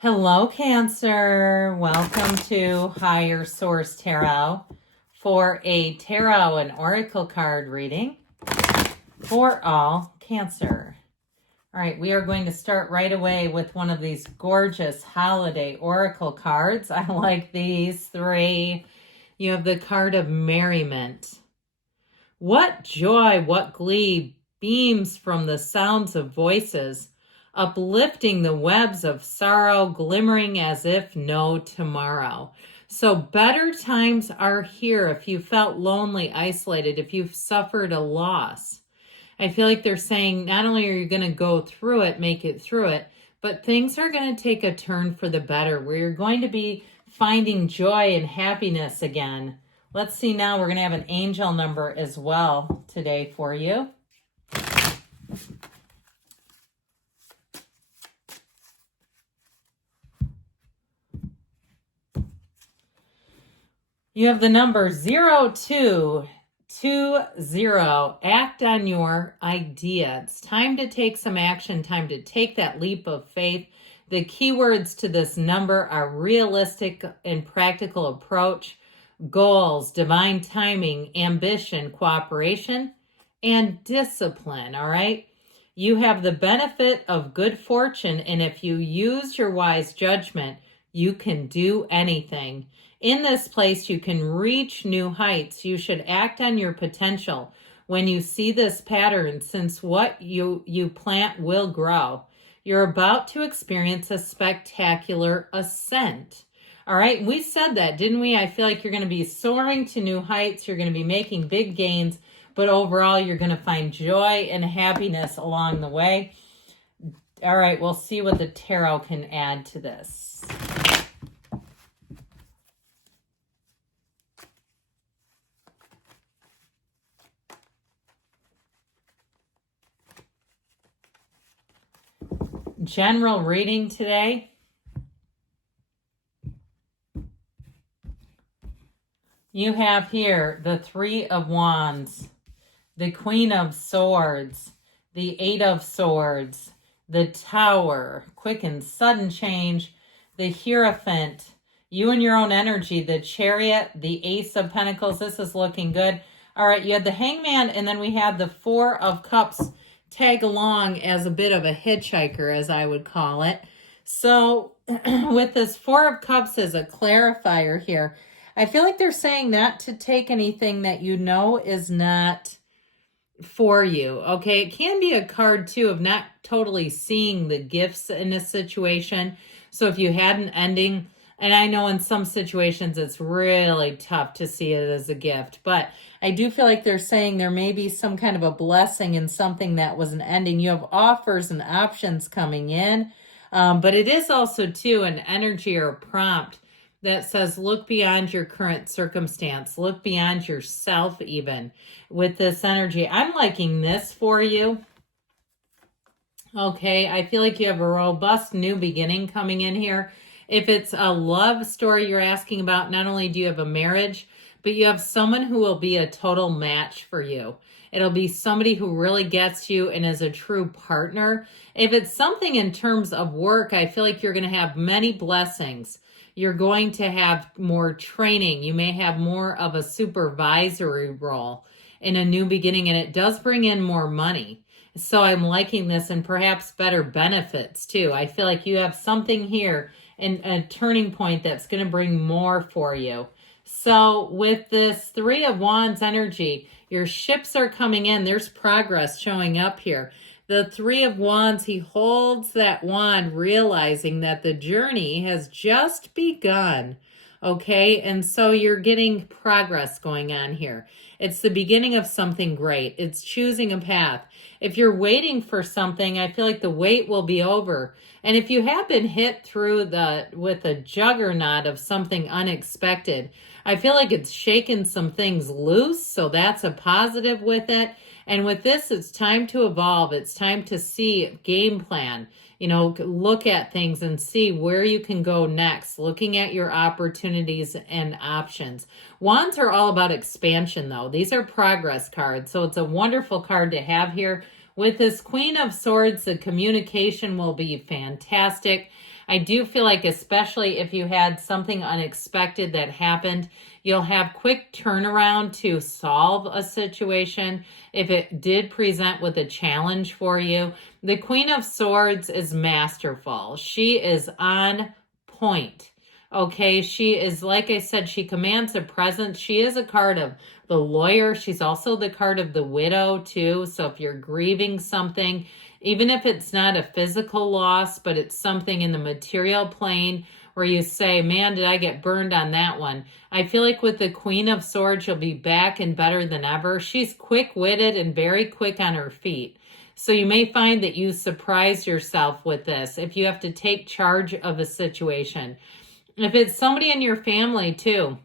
Hello, Cancer. Welcome to Higher Source Tarot for a tarot and oracle card reading for all Cancer. All right, we are going to start right away with one of these gorgeous holiday oracle cards. I like these three. You have the card of merriment. What joy, what glee beams from the sounds of voices, uplifting the webs of sorrow, glimmering as if no tomorrow. So better times are here if you felt lonely, isolated, if you've suffered a loss. I feel like they're saying not only are you going to go through it, make it through it, but things are going to take a turn for the better, where you're going to be finding joy and happiness again. Let's see now, we're going to have an angel number as well today for you. You have the number 0220. Act on your idea. It's time to take some action, time to take that leap of faith. The keywords to this number are realistic and practical approach, goals, divine timing, ambition, cooperation, and discipline, all right? You have the benefit of good fortune, and if you use your wise judgment, you can do anything. In this place, you can reach new heights. You should act on your potential when you see this pattern, since what you plant will grow. You're about to experience a spectacular ascent. All right, we said that, didn't we? I feel like you're going to be soaring to new heights. You're going to be making big gains, but overall, you're going to find joy and happiness along the way. All right, we'll see what the tarot can add to this. General reading today. You have here the Three of Wands, the Queen of Swords, the Eight of Swords, the Tower, quick and sudden change, the Hierophant, you and your own energy, the Chariot, the Ace of Pentacles. This is looking good. All right, you had the Hangman, and then we had the Four of Cups tag along as a bit of a hitchhiker, as I would call it. So with this Four of Cups as a clarifier here, I feel like they're saying not to take anything that you know is not for you, okay? It can be a card, too, of not totally seeing the gifts in a situation. So if you had an ending, and I know in some situations it's really tough to see it as a gift, but I do feel like they're saying there may be some kind of a blessing in something that was an ending. You have offers and options coming in, but it is also, too, an energy or a prompt that says look beyond your current circumstance, look beyond yourself even with this energy. I'm liking this for you. Okay, I feel like you have a robust new beginning coming in here. If it's a love story you're asking about, not only do you have a marriage, but you have someone who will be a total match for you. It'll be somebody who really gets you and is a true partner. If it's something in terms of work, I feel like you're going to have many blessings. You're going to have more training. You may have more of a supervisory role in a new beginning, and it does bring in more money. So I'm liking this, and perhaps better benefits too. I feel like you have something here and a turning point that's going to bring more for you. So with this Three of Wands energy, your ships are coming in. There's progress showing up here. The Three of Wands, he holds that wand, realizing that the journey has just begun. Okay, and so you're getting progress going on here. It's the beginning of something great. It's choosing a path. If you're waiting for something, I feel like the wait will be over. And if you have been hit through with a juggernaut of something unexpected, I feel like it's shaken some things loose, so that's a positive with it. And with this, it's time to evolve. It's time to see game plan. Look at things and see where you can go next, looking at your opportunities and options. Wands are all about expansion, though. These are progress cards, so it's a wonderful card to have here With this Queen of Swords, the communication will be fantastic. I do feel like, especially if you had something unexpected that happened, you'll have quick turnaround to solve a situation if it did present with a challenge for you. The Queen of Swords is masterful. She is on point. Okay, she is, like I said, she commands a presence. She is a card of the lawyer. She's also the card of the widow, too. So if you're grieving something, even if it's not a physical loss, but it's something in the material plane where you say, man, did I get burned on that one? I feel like with the Queen of Swords, you'll be back and better than ever. She's quick-witted and very quick on her feet. So you may find that you surprise yourself with this if you have to take charge of a situation. If it's somebody in your family too,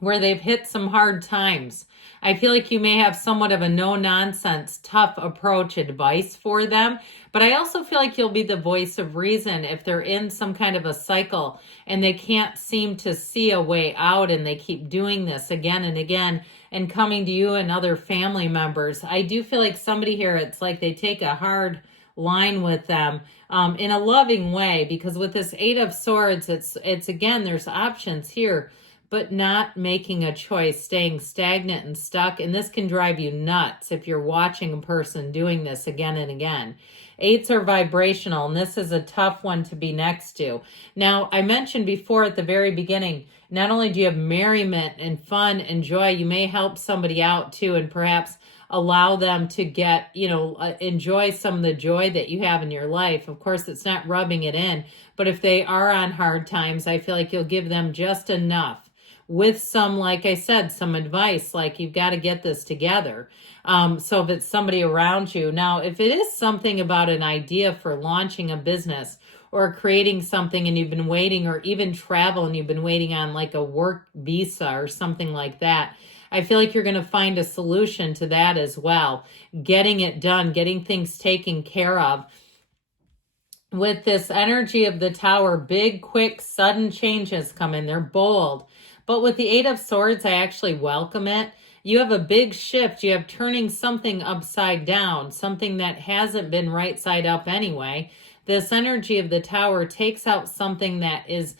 where they've hit some hard times, I feel like you may have somewhat of a no-nonsense, tough approach advice for them. But I also feel like you'll be the voice of reason if they're in some kind of a cycle and they can't seem to see a way out and they keep doing this again and again and coming to you and other family members. I do feel like somebody here, it's like they take a hard line with them in a loving way, because with this Eight of Swords, it's again, there's options here, but not making a choice, staying stagnant and stuck. And this can drive you nuts if you're watching a person doing this again and again. Eights are vibrational, and this is a tough one to be next to. Now, I mentioned before at the very beginning, not only do you have merriment and fun and joy, you may help somebody out too, and perhaps allow them to get, enjoy some of the joy that you have in your life. Of course, it's not rubbing it in, but if they are on hard times, I feel like you'll give them just enough with some, like I said, some advice, like you've got to get this together. So if it's somebody around you. Now, if it is something about an idea for launching a business or creating something and you've been waiting, or even travel and you've been waiting on like a work visa or something like that, I feel like you're going to find a solution to that as well. Getting it done, getting things taken care of. With this energy of the Tower, big, quick, sudden changes come in. They're bold. But with the Eight of Swords, I actually welcome it. You have a big shift. You have turning something upside down, something that hasn't been right side up anyway. This energy of the Tower takes out something that is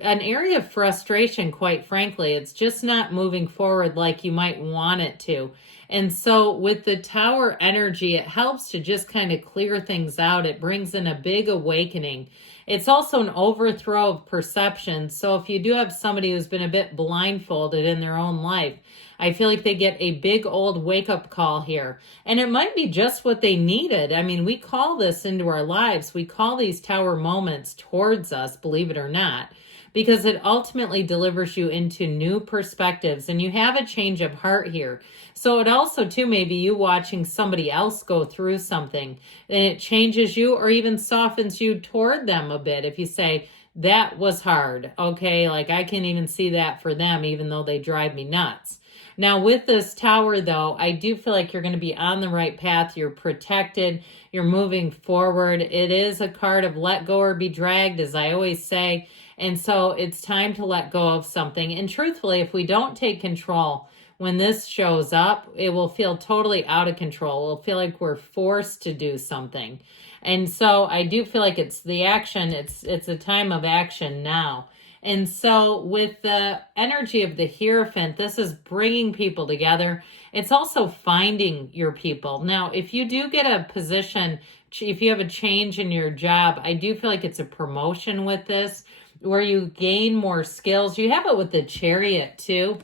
an area of frustration, quite frankly. It's just not moving forward like you might want it to. And so with the Tower energy, it helps to just kind of clear things out. It brings in a big awakening. It's also an overthrow of perception. So if you do have somebody who's been a bit blindfolded in their own life, I feel like they get a big old wake-up call here. And it might be just what they needed. I mean, we call this into our lives. We call these Tower moments towards us, believe it or not, because it ultimately delivers you into new perspectives, and you have a change of heart here. So it also, too, may be you watching somebody else go through something, and it changes you or even softens you toward them a bit. If you say, that was hard, okay, like I can even see that for them, even though they drive me nuts. Now, with this Tower, though, I do feel like you're going to be on the right path. You're protected. You're moving forward. It is a card of let go or be dragged, as I always say. And so it's time to let go of something. And truthfully, if we don't take control, when this shows up, it will feel totally out of control. It'll feel like we're forced to do something. And so I do feel like it's the action. It's a time of action now. And so with the energy of the Hierophant, this is bringing people together. It's also finding your people. Now, if you do get a position, if you have a change in your job, I do feel like it's a promotion with this, where you gain more skills. You have it with the Chariot too.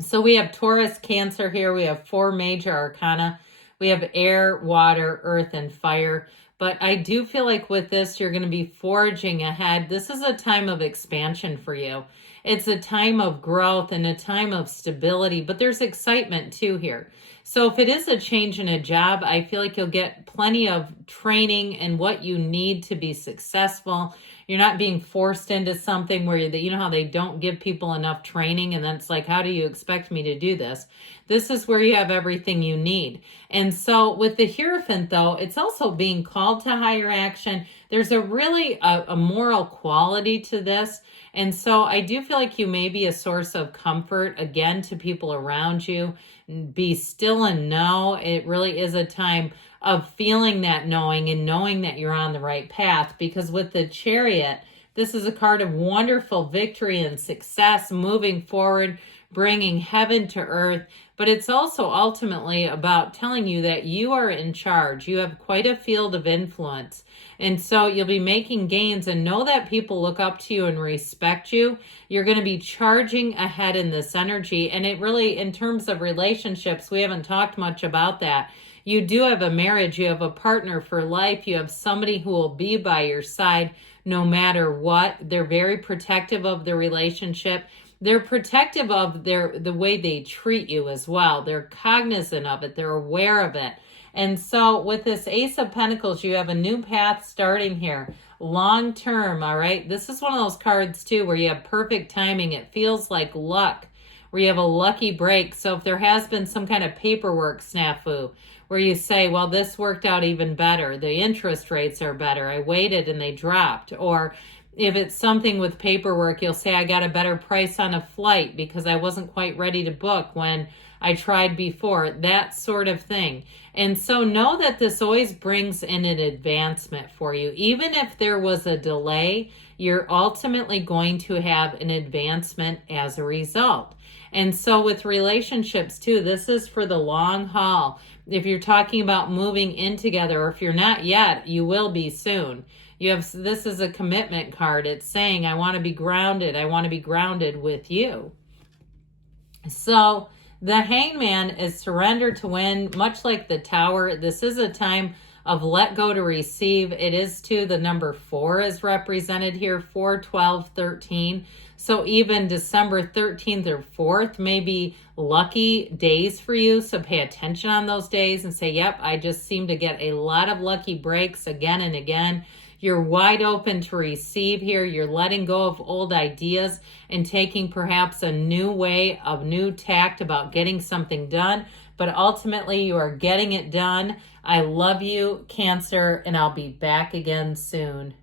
So we have Taurus, Cancer here. We have 4 major arcana. We have air, water, earth, and fire. But I do feel like with this, you're going to be forging ahead. This is a time of expansion for you. It's a time of growth and a time of stability, but there's excitement too here. So if it is a change in a job, I feel like you'll get plenty of training and what you need to be successful. You're not being forced into something where you know how they don't give people enough training, and then it's like, how do you expect me to do this? This is where you have everything you need. And so with the Hierophant, though, it's also being called to higher action. There's a really a moral quality to this. And so I do feel feel like you may be a source of comfort, again, to people around you. Be still and know. It really is a time of feeling that knowing and knowing that you're on the right path, because with the Chariot, this is a card of wonderful victory and success, moving forward, bringing heaven to earth. But it's also ultimately about telling you that you are in charge. You have quite a field of influence. And so you'll be making gains, and know that people look up to you and respect you. You're going to be charging ahead in this energy. And it really, in terms of relationships, we haven't talked much about that. You do have a marriage. You have a partner for life. You have somebody who will be by your side no matter what. They're very protective of the relationship. They're protective of the way they treat you as well. They're cognizant of it. They're aware of it. And so with this Ace of Pentacles, you have a new path starting here. Long term, all right? This is one of those cards, too, where you have perfect timing. It feels like luck, where you have a lucky break. So if there has been some kind of paperwork snafu, where you say, well, this worked out even better. The interest rates are better. I waited and they dropped. Or if it's something with paperwork, you'll say, I got a better price on a flight because I wasn't quite ready to book when I tried before, that sort of thing. And so know that this always brings in an advancement for you. Even if there was a delay, you're ultimately going to have an advancement as a result. And so with relationships too, this is for the long haul. If you're talking about moving in together, or if you're not yet, you will be soon. This is a commitment card. It's saying, I want to be grounded. I want to be grounded with you. So the Hangman is surrender to win, much like the Tower. This is a time of let go to receive. It is too, the number 4 is represented here, 4, 12, 13. So even December 13th or 4th may be lucky days for you. So pay attention on those days and say, yep, I just seem to get a lot of lucky breaks again and again. You're wide open to receive here. You're letting go of old ideas and taking perhaps a new way of new tact about getting something done. But ultimately, you are getting it done. I love you, Cancer, and I'll be back again soon.